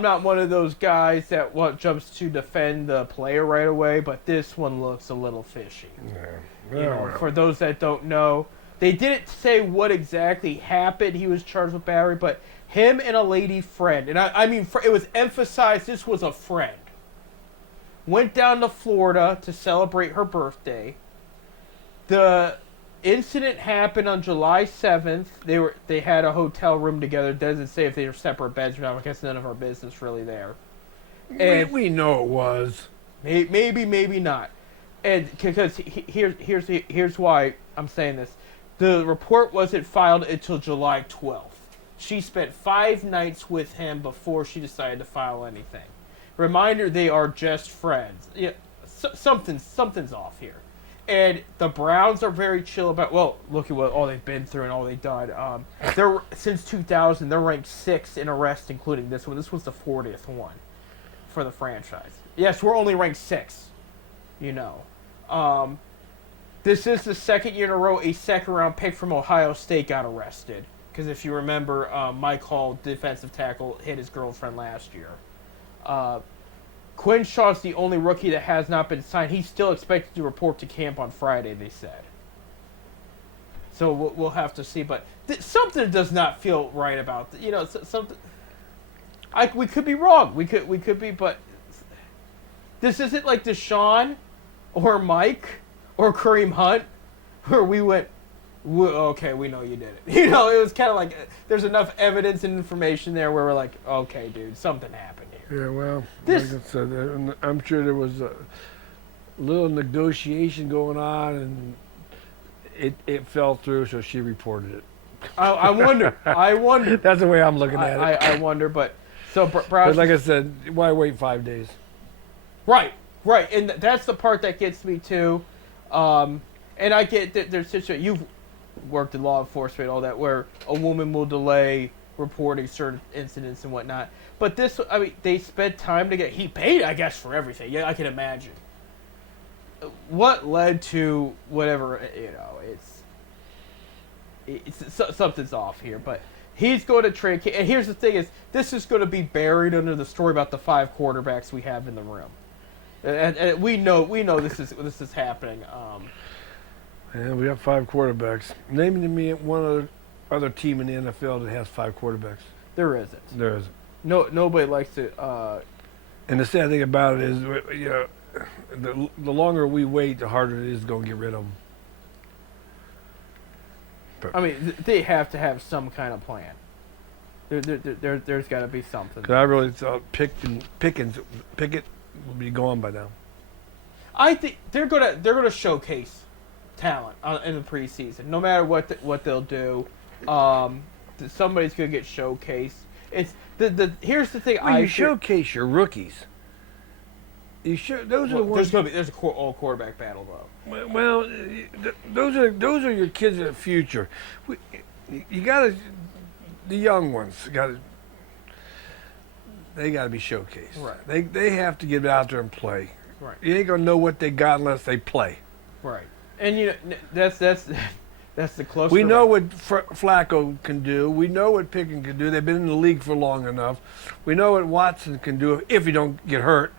not one of those guys that jumps to defend the player right away, but this one looks a little fishy. Yeah. For those that don't know, they didn't say what exactly happened. He was charged with battery, but him and a lady friend, and I mean, it was emphasized this was a friend, went down to Florida to celebrate her birthday. The incident happened on July 7th. They had a hotel room together. It doesn't say if they were separate beds or not. I guess none of our business really there. And We know it was. maybe not. And because here's why I'm saying this. The report wasn't filed until July 12th. She spent 5 nights with him before she decided to file anything. Reminder, they are just friends. Yeah, something's off here. And the Browns are very chill about. Well, look at what all they've been through and all they've done. They're since 2000, they're ranked 6th in arrests, including this one. This was the 40th one for the franchise. Yes, we're only ranked 6th. This is the second year in a row a second-round pick from Ohio State got arrested. Because if you remember, Mike Hall, defensive tackle, hit his girlfriend last year. Quinn Shaw's the only rookie that has not been signed. He's still expected to report to camp on Friday, they said. So we'll have to see. But something does not feel right about something. We could be wrong. We could be, but this isn't like Deshaun or Mike or Kareem Hunt, where we went, okay, we know you did it. It was kind of like there's enough evidence and information there where we're like, okay, dude, something happened here. Yeah, well, This- like I said, I'm sure there was a little negotiation going on, and it fell through, so she reported it. I wonder. That's the way I'm looking at it. I wonder, but so But Browns. like I said, why wait 5 days? Right, and that's the part that gets me too. And I get that there's you've worked in law enforcement, all that, where a woman will delay reporting certain incidents and whatnot. But this, I mean, they spent time to get. He paid, I guess, for everything. Yeah, I can imagine. What led to whatever? Something's off here, but. He's going to trade, and here's the thing: this is going to be buried under the story about the 5 quarterbacks we have in the room, and we know this is happening. Yeah, we have 5 quarterbacks. Name to me one other team in the NFL that has 5 quarterbacks. There isn't. There isn't. Nobody likes to. And the sad thing about it is, the longer we wait, the harder it is to go get rid of them. I mean, they have to have some kind of plan. There's got to be something. Because I really thought Pickett would be gone by now. I think they're gonna showcase talent in the preseason. No matter what they'll do, somebody's gonna get showcased. It's here's the thing. Well, you showcase your rookies. Those are the ones. There's a all quarterback battle though. Well, those are your kids of the future. You gotta, the young ones they gotta be showcased. Right. They have to get out there and play. Right. You ain't gonna know what they got unless they play. Right. And that's the closer. We know what Flacco can do. We know what Pickens can do. They've been in the league for long enough. We know what Watson can do if he don't get hurt.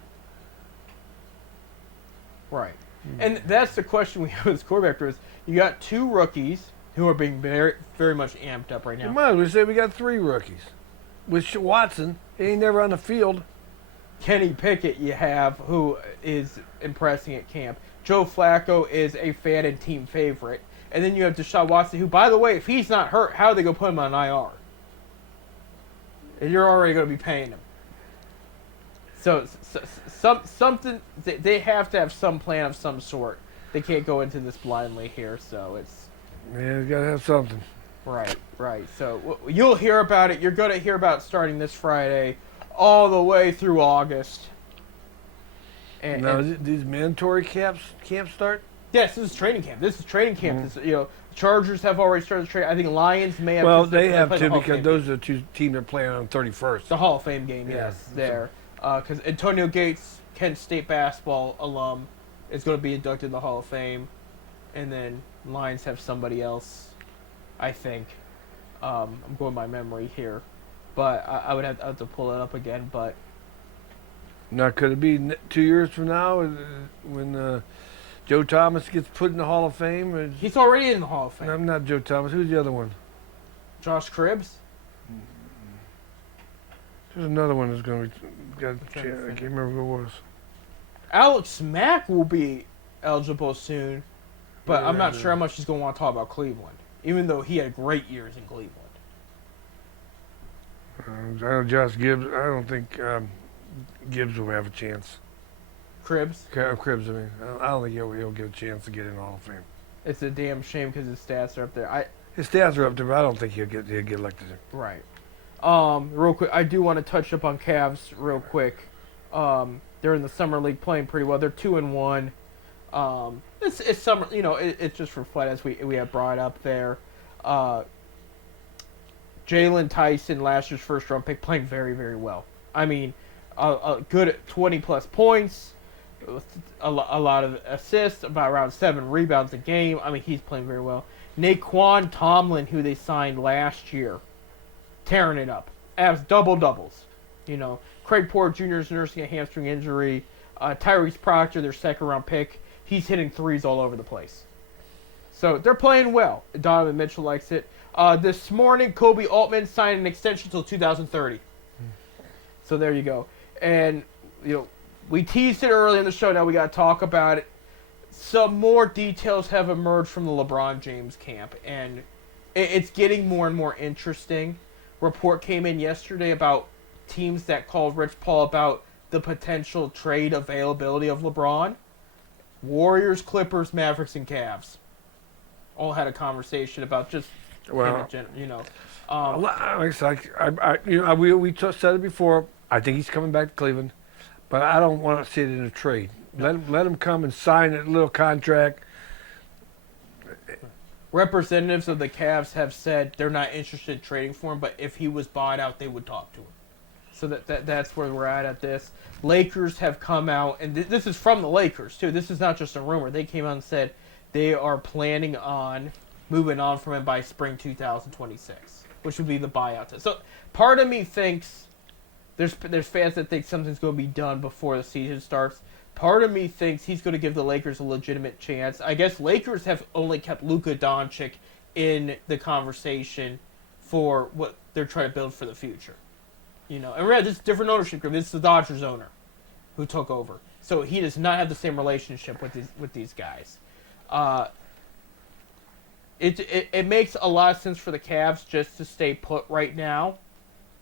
Right. And that's the question we have as quarterback is you got 2 rookies who are being very, very much amped up right You now. might as well say we got 3 rookies. With Watson, he ain't never on the field. Kenny Pickett you have who is impressing at camp. Joe Flacco is a fan and team favorite. And then you have Deshaun Watson who, by the way, if he's not hurt, how are they going to put him on IR? And you're already going to be paying him. So something they have to have some plan of some sort. They can't go into this blindly here. So it's Yeah, you gotta have something. right. So you'll hear about it. You're going to hear about it starting this Friday, all the way through August. And These mandatory camps start. yes, this is training camp. This, Chargers have already started training. I think Lions may have. Well, just- they have play to the Hall of because Fame those are the 2 teams that are playing on 31st. the Hall of Fame game. Yeah, Yes, so- there. Because Antonio Gates, Kent State basketball alum, is going to be inducted in the Hall of Fame, and then Lions have somebody else, I think. I'm going by memory here, but I would have to pull it up again. But Now, could it be 2 years from now when Joe Thomas gets put in the Hall of Fame. He's already in the Hall of Fame. I'm not Joe Thomas. Who's the other one? Josh Cribbs. There's another one that's going to be. I trying to can't think. remember who it was. Alex Mack will be eligible soon, but I'm not Yeah. sure how much he's going to want to talk about Cleveland, even though he had great years in Cleveland. I know Josh Gibbs. I don't think Gibbs will have a chance. Cribbs. Cribbs, I mean. I don't think he'll get a chance to get in the Hall of Fame. It's a damn shame because his stats are up there. His stats are up there, but I don't think he'll get elected. Right. Real quick, I do want to touch up on Cavs real quick. They're in the summer league playing pretty well. They're 2-1. It's summer, it's just for fun as we have brought up there. Jalen Tyson, last year's first round pick, playing very, very well. I mean, good at 20 plus points, a lot of assists, about around 7 rebounds a game. I mean, he's playing very well. Naquan Tomlin, who they signed last year, tearing it up. Avs double-doubles. Craig Porter Jr. is nursing a hamstring injury. Tyrese Proctor, their second-round pick, he's hitting threes all over the place. So they're playing well. Donovan Mitchell likes it. This morning, Kobe Altman signed an extension until 2030. So there you go. And, we teased it early in the show. Now we got to talk about it. Some more details have emerged from the LeBron James camp, and it's getting more and more interesting. Report came in yesterday about teams that called Rich Paul about the potential trade availability of LeBron. Warriors, Clippers, Mavericks, and Cavs all had a conversation about just Well, him, like I said, we said it before. I think he's coming back to Cleveland, but I don't want to see it in a trade. Let him come and sign a little contract. representatives of the Cavs have said they're not interested in trading for him, but if he was bought out, they would talk to him. So that's where we're at this. Lakers have come out, and this is from the Lakers, too. This is not just a rumor. They came out and said they are planning on moving on from him by spring 2026, which would be the buyout. So part of me thinks there's fans that think something's going to be done before the season starts. Part of me thinks he's going to give the Lakers a legitimate chance. I guess Lakers have only kept Luka Doncic in the conversation for what they're trying to build for the future. And remember, this is a different ownership group. This is the Dodgers owner who took over. So he does not have the same relationship with these guys. It makes a lot of sense for the Cavs just to stay put right now,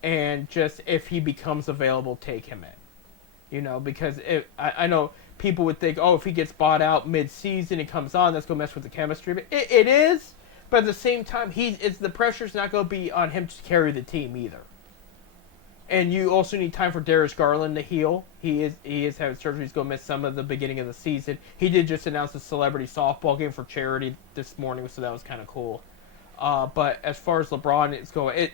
and just if he becomes available, take him in. Because I know people would think, if he gets bought out mid-season, he comes on, that's going to mess with the chemistry. But it is, but at the same time, the pressure's not going to be on him to carry the team either. And you also need time for Darius Garland to heal. He is having surgery. He's going to miss some of the beginning of the season. He did just announce a celebrity softball game for charity this morning, so that was kind of cool. But as far as LeBron is going,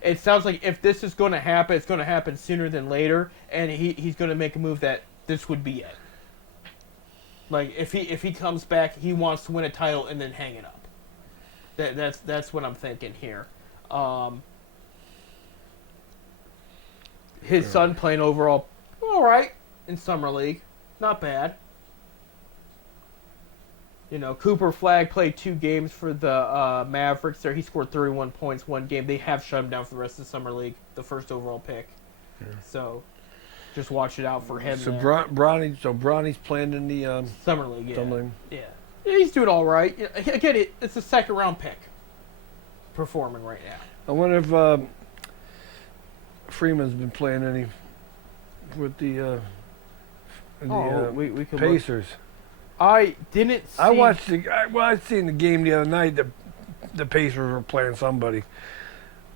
it sounds like if this is going to happen, it's going to happen sooner than later, and he's going to make a move that this would be it. Like if he comes back, he wants to win a title and then hang it up. That's what I'm thinking here. His son playing overall all right in summer league, not bad. Cooper Flagg played 2 games for the Mavericks there. He scored 31 points one game. They have shut him down for the rest of the summer league, the first overall pick. Yeah. So just watch it out for him. So Bronny's playing in the summer league. Yeah. Summer league. Yeah, he's doing all right. Again, it's a second round pick performing right now. I wonder if Freeman's been playing any with the we could Pacers. Look. I didn't see... I seen the game the other night. The Pacers were playing somebody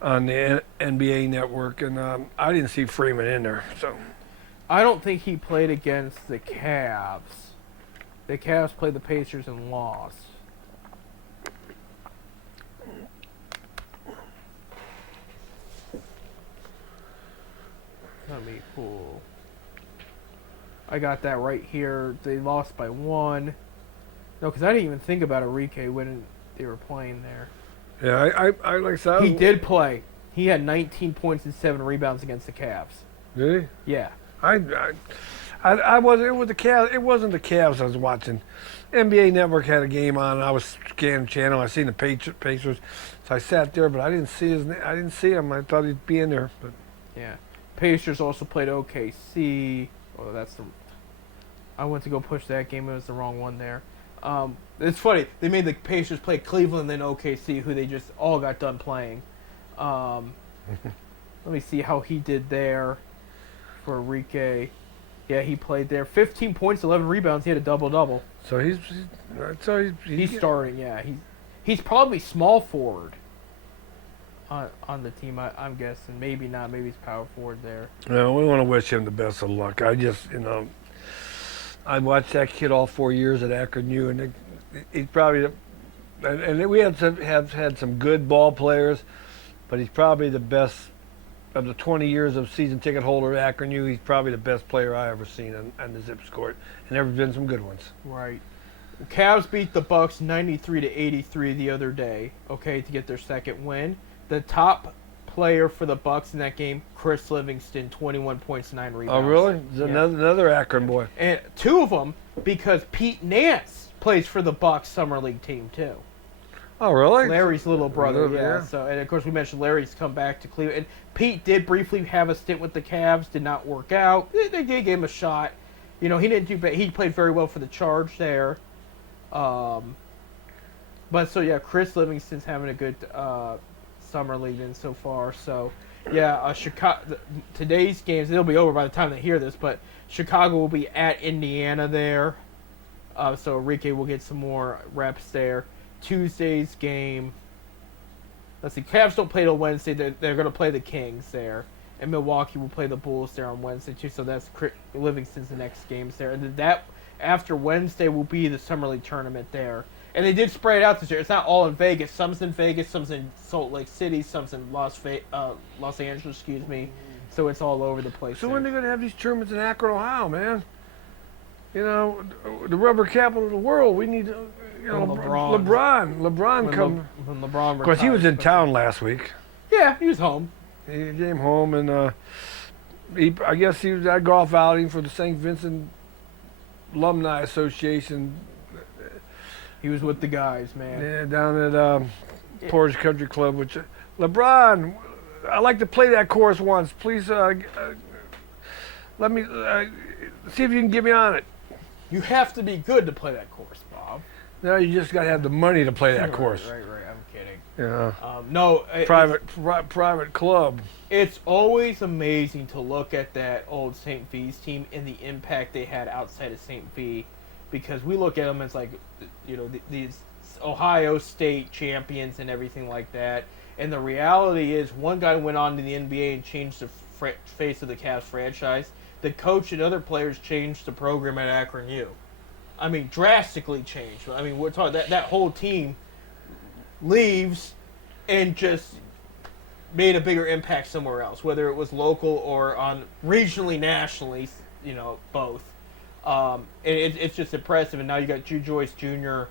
on the NBA network, and I didn't see Freeman in there. So I don't think he played against the Cavs. The Cavs played the Pacers and lost. That'd be cool. I got that right here. They lost by 1. No, because I didn't even think about Enrique when they were playing there. Yeah, I like that. He did play. He had 19 points and 7 rebounds against the Cavs. Did he? Yeah. I I wasn't. It was the Cavs. It wasn't the Cavs I was watching. NBA Network had a game on, and I was scanning channel. I seen the Pacers, so I sat there, but I didn't see I didn't see him. I thought he'd be in there, but Yeah. Pacers also played OKC. Oh, that's the. I went to go push that game. It was the wrong one there. It's funny. They made the Pacers play Cleveland, then OKC, who they just all got done playing. Let me see how he did there for Enrique. Yeah, he played there. 15 points, 11 rebounds. He had a double-double. so he's He's starting, yeah. He's probably small forward on the team, I'm guessing. Maybe not. Maybe he's power forward there. No, we want to wish him the best of luck. I just, I watched that kid all 4 years at Akron U, and he's probably, and we have had some good ball players, but he's probably the best of the 20 years of season ticket holder at Akron U. He's probably the best player I ever seen on the Zips court, and there have been some good ones. Right. Cavs beat the Bucks 93-83 the other day, okay, to get their second win. The top player for the Bucks in that game, Chris Livingston, 21 points, 9 rebounds. Oh, really? Yeah. Another Akron boy. And two of them because Pete Nance plays for the Bucks Summer League team too. Oh, really? Larry's little brother, yeah. Yeah. So, and of course we mentioned Larry's come back to Cleveland. And Pete did briefly have a stint with the Cavs, did not work out. They gave him a shot. He didn't do bad. He played very well for the Charge there. But so yeah, Chris Livingston's having a good summer league in so far. So yeah, Chicago. Today's games, they'll be over by the time they hear this, but Chicago will be at Indiana there. So Enrique will get some more reps there. Tuesday's game. Let's see, Cavs don't play till Wednesday. They're going to play the Kings there. And Milwaukee will play the Bulls there on Wednesday too. So that's Livingston's the next games there. And then that after Wednesday will be the Summer League tournament there. And they did spread it out this year. It's not all in Vegas. Some's in Vegas, some's in Salt Lake City, some's in Los Angeles, excuse me. So it's all over the place. So there. when are they going to have these tournaments in Akron, Ohio, man? The rubber capital of the world. We need, LeBron come. When LeBron Of course, he was in retires, town last week. Yeah, he was home. He came home and I guess he was at golf outing for the St. Vincent Alumni Association. He was with the guys, man. Yeah, down at Portage Country Club. Which LeBron, I'd like to play that course once. Please let me see if you can get me on it. You have to be good to play that course, Bob. No, you just got to have the money to play that course. Right. I'm kidding. Yeah. No. Private club. It's always amazing to look at that old St. V's team and the impact they had outside of St. V, because we look at them as like, these Ohio State champions and everything like that. And the reality is, one guy went on to the NBA and changed the face of the Cavs franchise. The coach and other players changed the program at Akron U. I mean, drastically changed. I mean, we're talking that whole team leaves and just made a bigger impact somewhere else, whether it was local or on regionally, nationally, both. And it's just impressive. And now you got Drew Joyce Jr.,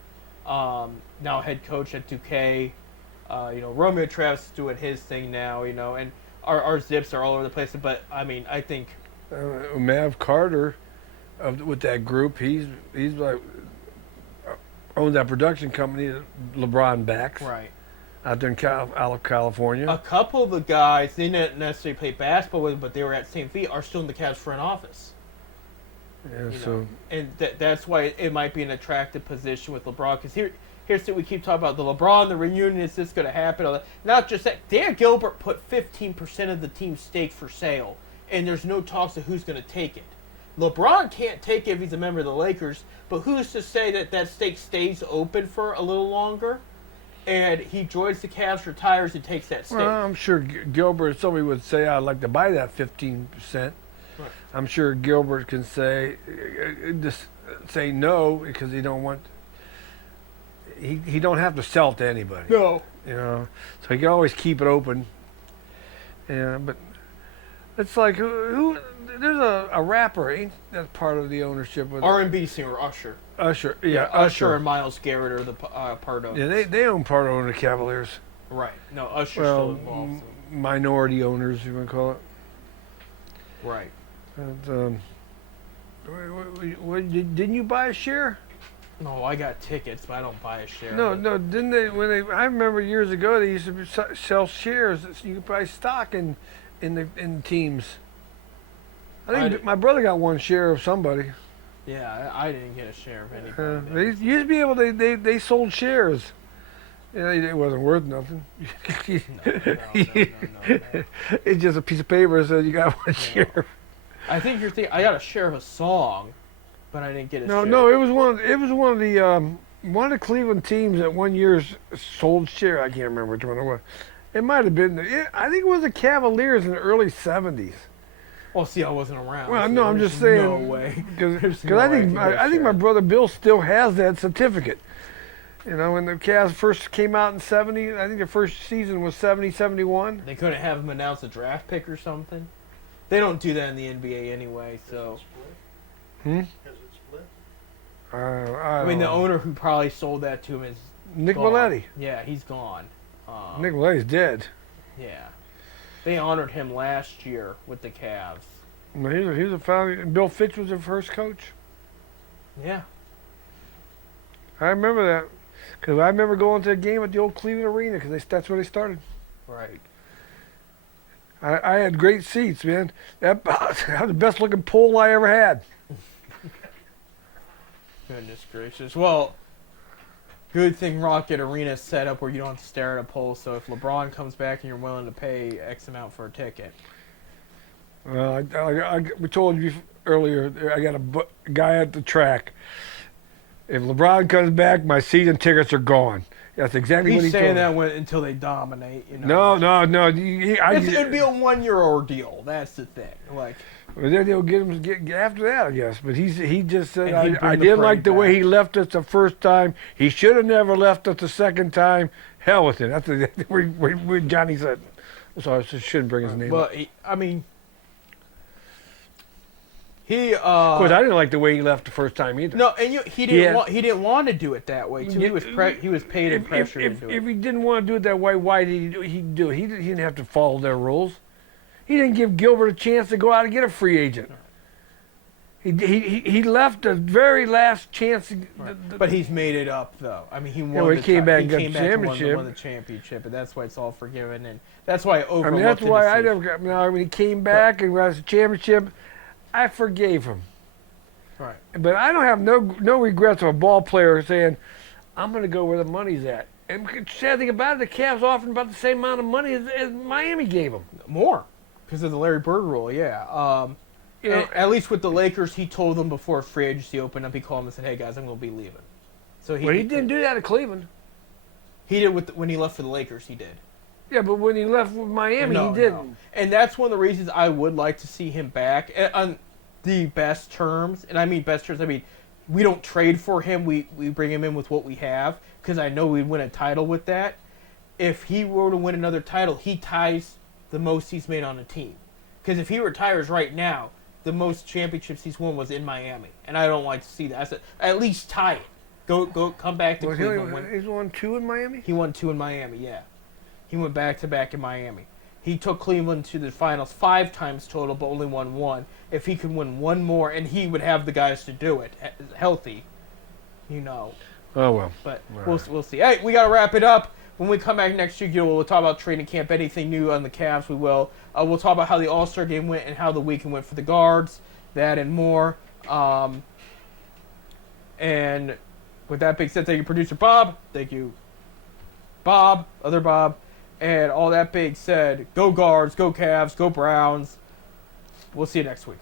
now head coach at 2K. Romeo Travis is doing his thing now, and our Zips are all over the place. But, I mean, I think Mav Carter, with that group, he's like owns that production company that LeBron backs. right. Out there in California. A couple of the guys, they didn't necessarily play basketball with him, but they were at St. V, are still in the Cavs front office. Yeah, And that's why it might be an attractive position with LeBron. Because here's what we keep talking about: the LeBron, the reunion. Is this going to happen? All that. Not just that. Dan Gilbert put 15% of the team's stake for sale, and there's no talks of who's going to take it. LeBron can't take it if he's a member of the Lakers, but who's to say that stake stays open for a little longer? And he joins the Cavs, retires, and takes that stake. well, I'm sure Gilbert, somebody would say, I'd like to buy that 15%. Right. I'm sure Gilbert can say no because he don't want. He don't have to sell to anybody. No. So he can always keep it open. Yeah, but it's like who there's a rapper, ain't that part of the ownership of R&B singer Usher. Usher? Yeah, Usher and Miles Garrett are the part owners. Yeah, they own part of the Cavaliers. Right. No, Usher's Well, still involved. minority owners, you want to call it. Right. And, Didn't you buy a share? No, I got tickets, but I don't buy a share. No, but- no. Didn't they? I remember years ago they used to sell shares. So you could buy stock in the teams. I think did- my brother got one share of somebody. Yeah, I didn't get a share of anything. They used to be able. They sold shares. You know, it wasn't worth nothing. No. It's just a piece of paper that says you got one share. I think you're thinking I got a share of a song, but I didn't get a No, share. no, it was one of the Cleveland teams that one year sold share. I can't remember which one it was. It might have been. I think it was the Cavaliers in the early '70s. Well, see, I wasn't around. Well, so no, I'm there's just saying. No way. Because no I way think I could get a I think my share. brother Bill still has that certificate. You know, when the Cavs first came out in '70, I think the first season was '70, '71. They couldn't have him announce a draft pick or something. They don't do that in the NBA anyway. So Hmm? Has it split? I mean, the owner who probably sold that to him is Nick gone. Maletti. Yeah, he's gone. Nick Maletti's dead. Yeah, they honored him last year with the Cavs. No, he was a founder. Bill Fitch was their first coach. Yeah. I remember that because I remember going to a game at the old Cleveland Arena because that's where they started. Right. I had great seats, man. That was the best looking pole I ever had. Goodness gracious. Well, good thing Rocket Arena is set up where you don't have to stare at a pole. So if LeBron comes back and you're willing to pay X amount for a ticket, Well, we told you earlier. I got a guy at the track. If LeBron comes back, my season tickets are gone. That's exactly what he he's told saying me. that until they dominate. You know. No. It'd be a 1 year ordeal. That's the thing. Like, Well, then they'll get after that, I guess. But he just said, And he'd bring I the didn't like parade the way back. he left us the first time. He should have never left us the second time. Hell with it. That's where Johnny said. So I shouldn't bring his name well, up. I mean, he. Of course, I didn't like the way he left the first time either. No, and he didn't want to do it that way too. He was paid and pressured if into it. he didn't want to do it that way, why did he do it? He didn't have to follow their rules. He didn't give Gilbert a chance to go out and get a free agent. He left the very last chance. But he's made it up though. I mean, he won. well, he came back and got the and championship. won the championship, and that's why it's all forgiven, and that's why I I overlooked. mean, that's the why I decision. never got. Now, when he came back and got the championship, I forgave him. Right. But I don't have no regrets of a ball player saying, "I'm going to go where the money's at." And the sad thing about it, the Cavs offered about the same amount of money as Miami gave him. More because of the Larry Bird rule. Yeah. You know, At least with the Lakers, he told them before free agency opened up. He called them and said, "Hey guys, I'm going to be leaving." So well, he didn't do that at Cleveland. He did when he left for the Lakers. He did. Yeah, but when he left with Miami, No, he didn't. no. And that's one of the reasons I would like to see him back on the best terms. And I mean best terms. I mean, we don't trade for him. We bring him in with what we have because I know we'd win a title with that. If he were to win another title, he ties the most he's made on a team. Because if he retires right now, the most championships he's won was in Miami, and I don't like to see that. I said at least tie it. Come back to Well, Cleveland. he's won 2 in Miami. He won 2 in Miami, yeah. He went back to back in Miami. He took Cleveland to the finals 5 times total, but only won 1. If he could win 1 more, and he would have the guys to do it, healthy, you know. Oh well. But All we'll see. Hey, we got to wrap it up. When we come back next week, we'll talk about training camp. Anything new on the Cavs, we will. We'll talk about how the All-Star game went and how the weekend went for the guards, that and more. And with that being said, thank you, producer Bob. Thank you, Bob, other Bob. And all that being said, go guards, go Cavs, go Browns. We'll see you next week.